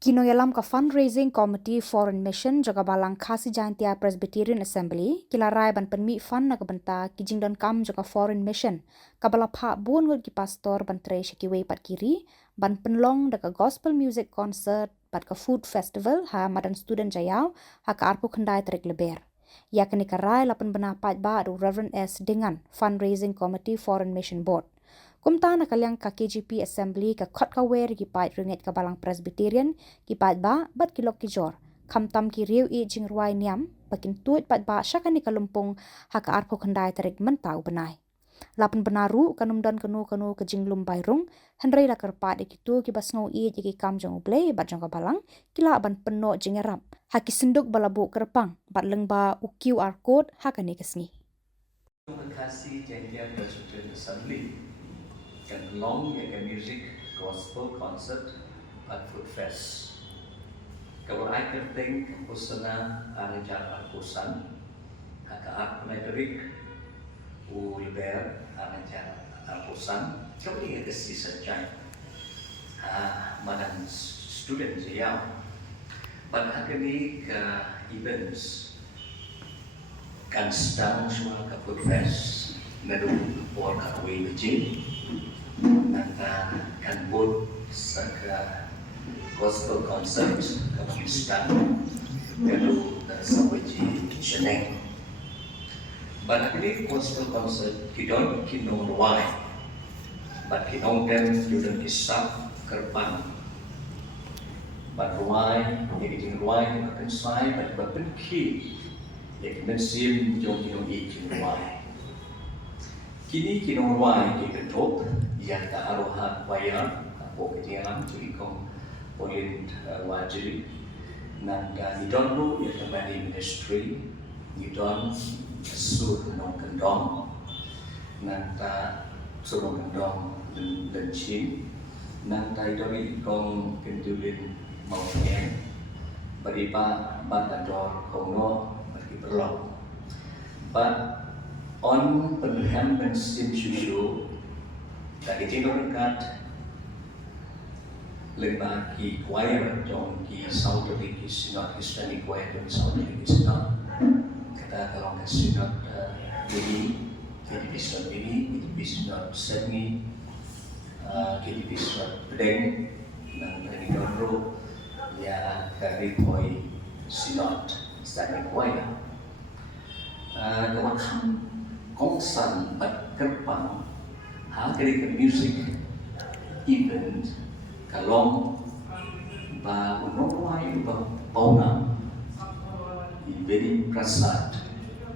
Kinoyalam ka fundraising committee foreign mission jaga balang khasi jantia Presbyterian Assembly kilarai ban penmi fund na kabenta kijingdon kam jaga foreign mission kabala pha buon gol ki pastor ban tre shikiwe pat kiri ban penlong daga gospel music concert pat ka food festival ha madan student jayau ha ka arpu khandai trek leber yakni karai lapan bena pat ba adu Reverend S dengan fundraising committee foreign mission board kumta na kalyang ka KGP Assembly ka khot ka wer ki pai ringet ka balang Presbyterian ki pai ba bat kilok ki jor kamtam ki riu I jingruai niam pakin tuit pat ba syakani kalumpung ha ka arpo khandai tarik mentau benai lapan benaru kanum dan kanu ke jinglum bairung hendrai la kerpat ikitu ki basngau I ki kam jong uble bat jong ka balang kila ban peno jingerap ha ki senduk balabu kerpang bat lengba u QR code ha kani kesngi Kasih janjian Presbyterian Assembly kan long ya music gospel concert at food fest. Kalau I kerting kusana anajar akusan, akaat meterik ulber anajar akusan. Kau ini ada sisa jai, madan student jaya. Pada hari ke events kan sedang semua ke food fest, ngadu or kakwe bejin. Nanta kan buat saka gospel concert kami start lalu sawaji cheneng. But ini gospel concert kidon kinong ruai, but kinong dem kidon kisah kerpan. But ruai, jadi ruai akan sai, but berpenki, jadi mensim jom kinong ikin ruai. Kini kinong ruai diketuk yang tak aroha bayar apa kejian tulikong polin wajib nanda nidonru yang kembali ministry nidon sur nong kendong nanda sur nong kendong lencin nanda idori kong kendulin mau yang beriba batador kono bagi berlong but on pemilihan bensin susu dari timur dekat lembah ki choir dong ki Saudi ki sinod Kristeni choir dong Saudi ki sinod kita kalau ke sinod ini KDP sinod ini KDP sinod Sydney KDP sinod Pedeng dan dari Dondro ya dari Poi sinod Kristeni choir kawakan kongsan bat kerpang hari music event kalong ba unong ba pauna very prasad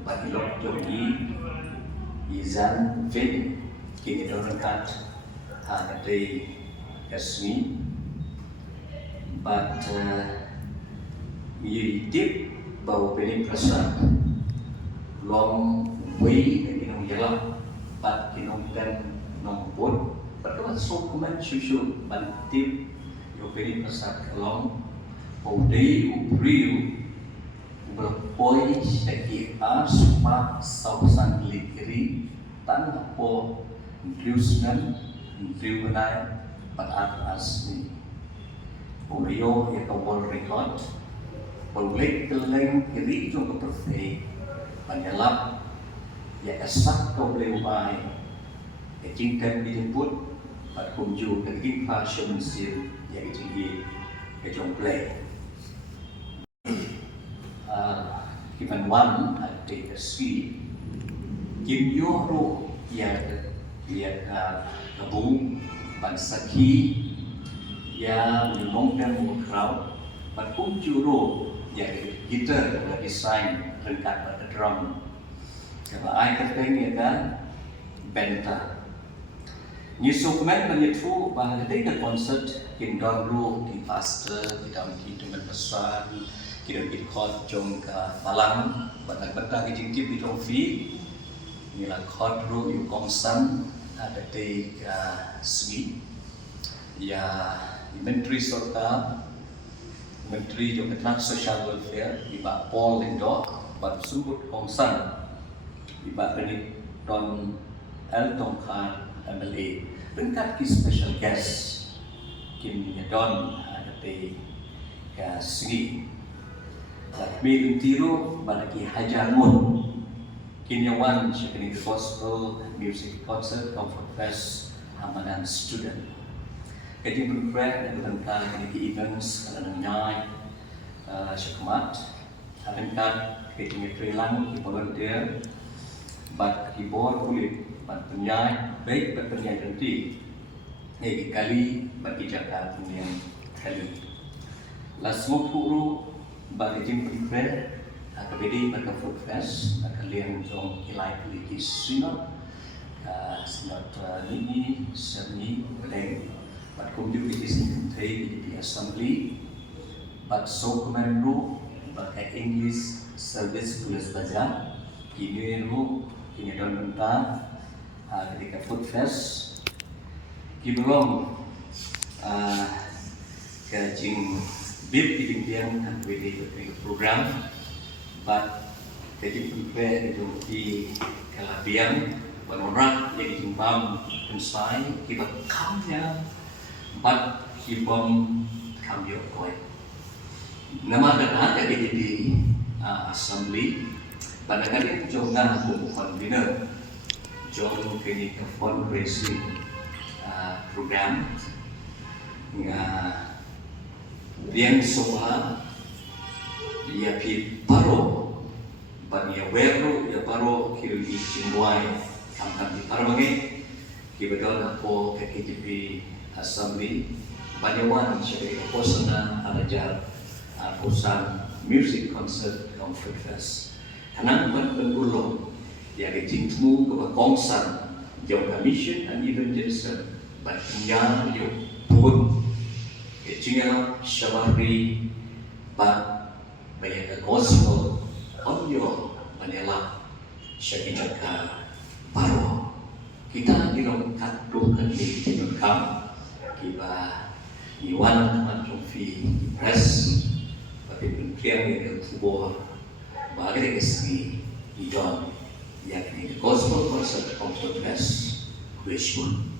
ba ilok jogi izan ven kini donakat ada kasmi but yitip ba very prasad long way kinong yalang but kinong dan nombor pertama dokumen susu bantim yo very pesat kelong odei ubriu berpoi seki asma sausan likiri tanah po inclusion benai pada asli Polio ya world record boleh keleng kiri itu ke perfect panjalap ya kesak kau boleh ubai Kejingkan dijemput pada kunjung dan kimpa syumensil yang tinggi kejong play. Kipan wan ada kasih kim yoro yang dia kabung bansaki yang mengongkan crowd pada kunjuro yang gitar dan desain rengkat pada drum. Kalau I ketengnya kan benta. Nyusukumen menyetu bahagia dengan konsert kindor ru di pastor kita mungkin dengan pesan kita ikut jom ke malam batang-batang kijing-kijing di trofi nila khot ru yu kongsan ada di swi ya menteri serta menteri jom ke social welfare di bak Paul Indo bat sumut kongsan di bak ini don El Tongkhan MLA, lengkap ki special guest Kim Yadon ada di ke segi. Tapi tiru bagi hajarmun kinyawan syakini gospel music concert comfort fest amanan student. Kajing berfred dan berangkat ke events kalangan nyai syakmat. Berangkat kajing freelance di volunteer, bat keyboard kulit, bat penyai baik bat penyai nanti. Kali bagi jaga punya kali. Lasmo puru bagi jim prepare akabedi bagi food fest kalian jom kilai politi sinot sinot ini seni beleng bat kumju di sini di assembly bat so komando bagi English service tulis baca ini don mentah ketika food fest belum kajing bib dibimbing WD program, but kajing prepare itu di kalabian penurak yang jimbam pensai kita kamnya, but kibom kamyo koi. Nama dan ada di assembly pada kali jongan bukan dinner, jong kini ke fundraising program yang semua dia pi paro bania weru ya paro kiri di cimbuai kamkan di paro bagi kibedol ako KKTP assembly banyawan syari posana alajar posan music concert comfort fest kanang pengulo ya kecintmu ke kongsan jauh mission and evangelism but yang you put kecinggal syawari but banyak gospel on your manila syakijaka paro kita dilongkat dukan di tinukam kiba iwan teman fi press tapi pentriang yang kubur bagi kesini idon yakni gospel concert comfort fest Wishwood.